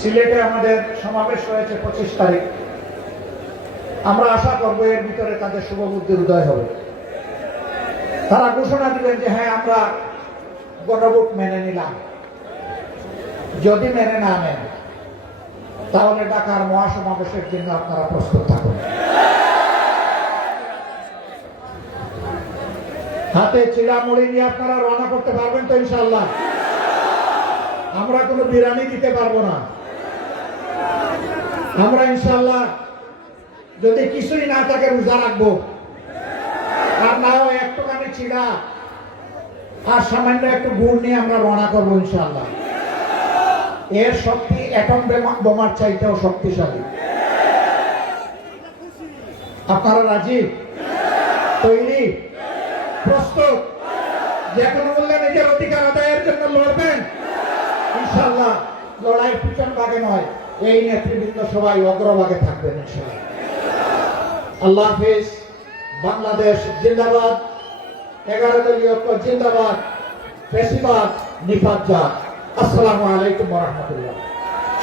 সিলেটে আমাদের সমাবেশ হয়েছে 25 তারিখ। আমরা আশা করবো এর ভিতরে তাদের শুভবুদ্ধির উদয় হবে। তারা ঘোষণা দিবেন যে হ্যাঁ আমরা গণভোট মেনে নিলাম। যদি মেনে না নেন তাহলে ঢাকার মহাসমাবেশের জন্য আপনারা প্রস্তুত থাকুন। হাতে চিড়ামুড়ি নিয়ে আপনারা রওনা করতে পারবেন তো ইনশাআল্লাহ? আমরা কোনো বিরানি দিতে পারবো না। আমরা ইনশাআল্লাহ যদি কিছুই না থাকে রোজা রাখবো, আর না হয় একটুখানি চিড়া আর সামান্য একটু গুড় নিয়ে আমরা রওনা করবো ইনশাআল্লাহ। এর শক্তি অ্যাটম বোমার চাইতেও শক্তিশালী। আপনারা রাজি, তৈরি, প্রস্তুত? যে কোনো মূল্যে নিজের অধিকার আদায়ের জন্য লড়বেন ইনশাআল্লাহ। লড়াই পিছন ভাগে নয়, এই নেতৃবৃন্দ সবাই অগ্রভাগে থাকবেন ইনশাআল্লাহ। আল্লাহ হাফেজ। বাংলাদেশ জিন্দাবাদ। 11 দলীয় ঐক্য জিন্দাবাদ। ফ্যাসিবাদ নিপাত যাক। আসসালামু আলাইকুম ওয়া রাহমাতুল্লাহ।